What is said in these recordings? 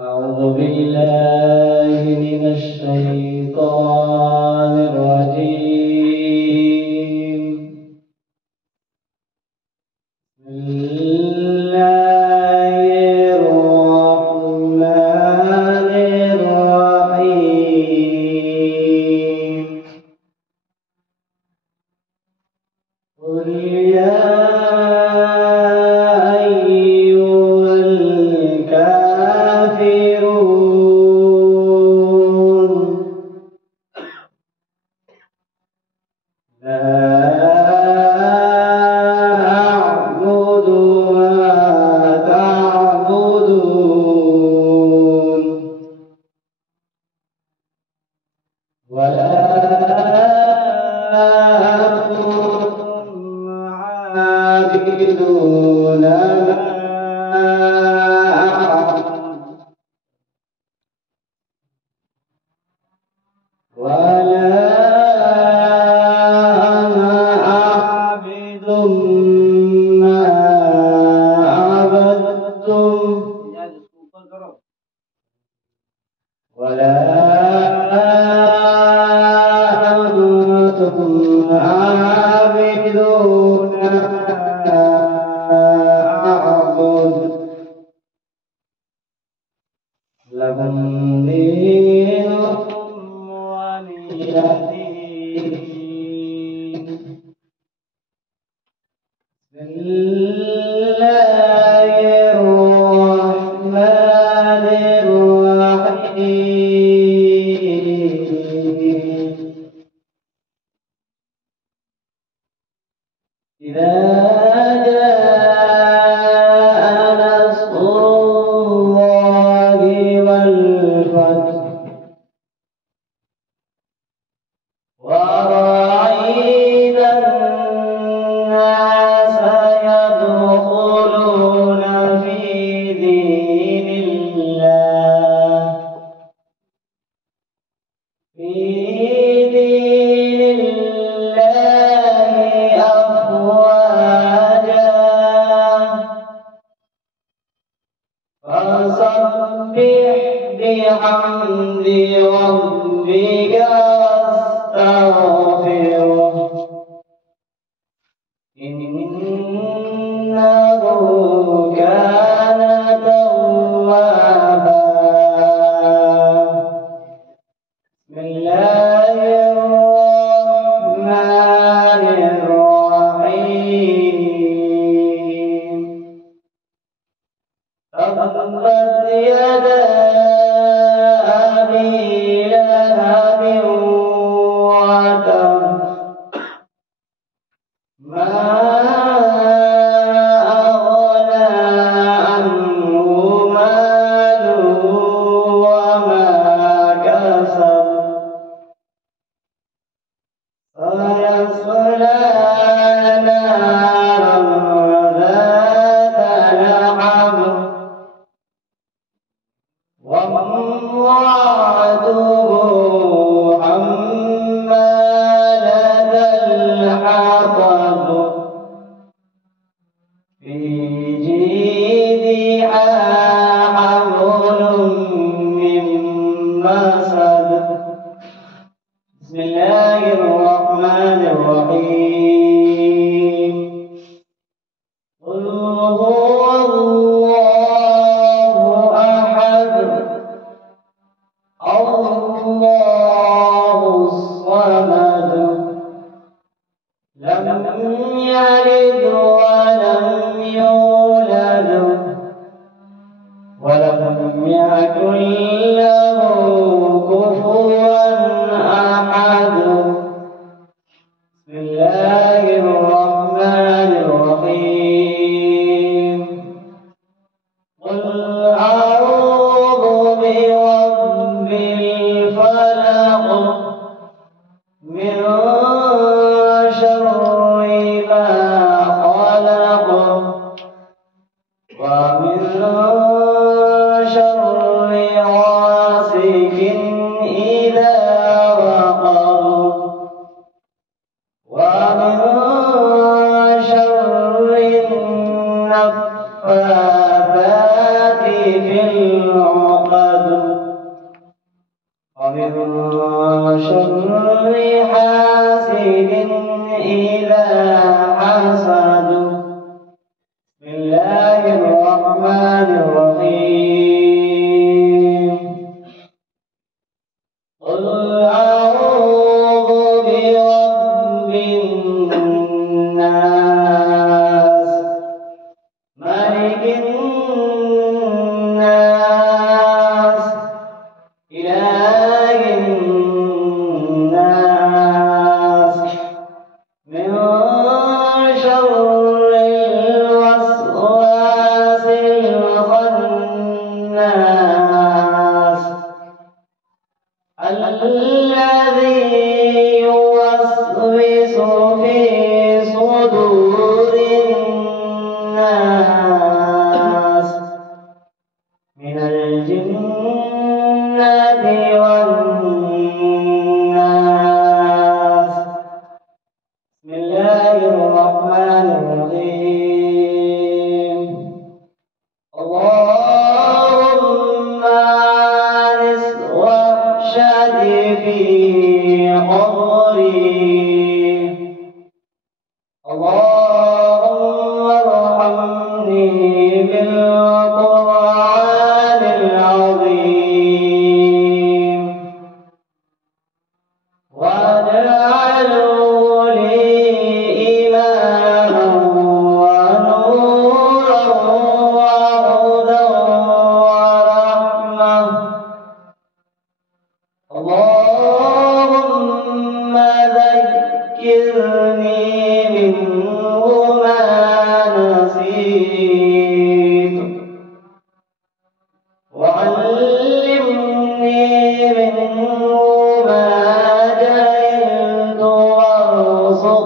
أعوذ بالله من الشيطان الرجيم. بسم الله الرحمن الرحيم. قل يا أيها الكافرون لا أعبد ما تعبدون ولا أنتم عابدون ما أعبد ولا أنا عابد ما عبدتم ولا أنتم عابدون ما أعبد لكم دينكم ولي دين. بسم الله الرحمن الرحيم. إذا جاء نصر الله والفتح ورأيت الناس يدخلون في دين الله أفواجا فسبح بحمد ربك واستغفره إنه كان توابا. بسم الله الرحمن الرحيم. تبت يدا أبي لهب وتب ما أغنى عنه ماله وما كسب سيصلى نارا ذات لهب وامرأته حمالة الحطب في جيدها حبل من مسد. بسم الله الرحمن الرحيم. قل هو الله أحد الله الصمد لم يلد ولم يولد ولم يكن له كفوا أحد. بسم الله الرحمن الرحيم. قل أعوذ برب الفلق من شر ما خلق ومن شر غاسق إذا وقب ومن شر النفاثات في اللهم أنس وحشتي في قبري اللهم ارحمني بالقرآن العظيم واجعله لي إماما ونورا وهدى ورحمة اللهم ذكرني منه ما نسيت وعلمني منه ما جهلت وارزقني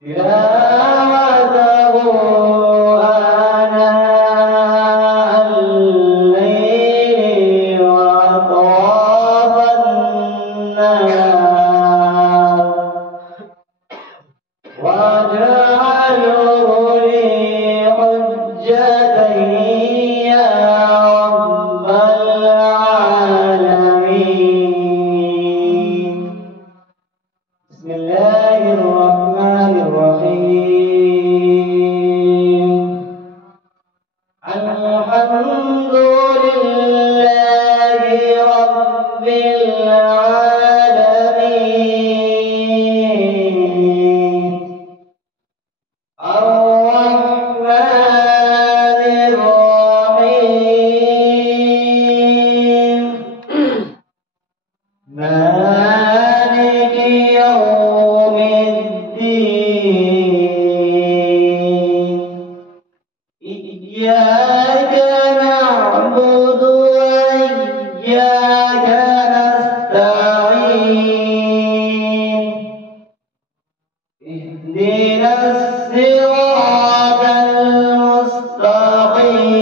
تلاوته آناء الليل وأطراف النهار واجعله لي حجة يا رب العالمين. بسم الله الرحمن الرحيم. الحمد لله رب العالمين الرحمن الرحيم مالك يوم الدين إياك نعبد وإياك نستعين اهدنا الصراط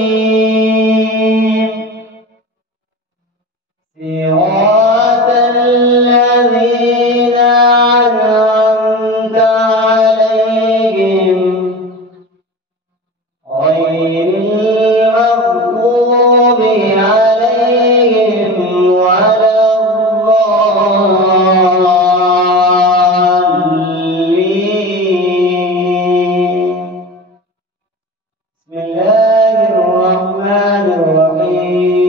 المستقيم صراط الذين أنعمت عليهم غير المغضوب عليهم ولا الضالين. بسم الله الرحمن الرحيم.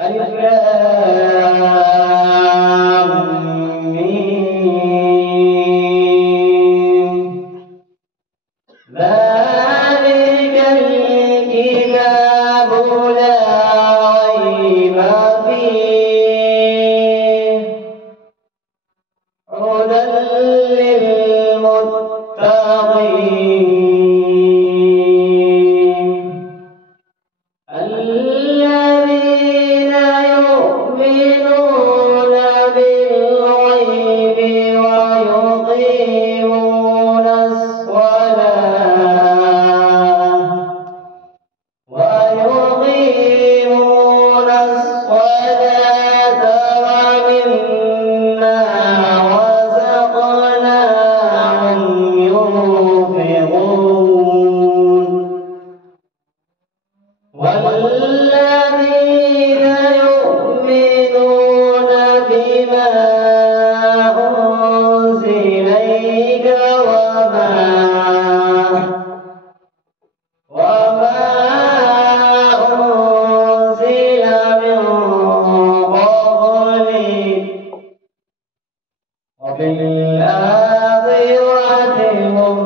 ألف لام ميم. ذلك الكتاب لا ريب فيه هدى للمتقين الذين يؤمنون بالغيب ويقيمون الصلاة ومما رزقناهم ينفقون والذين يؤمنون بما أنزل إليك وما أنزل من قبلك وبالآخرة هم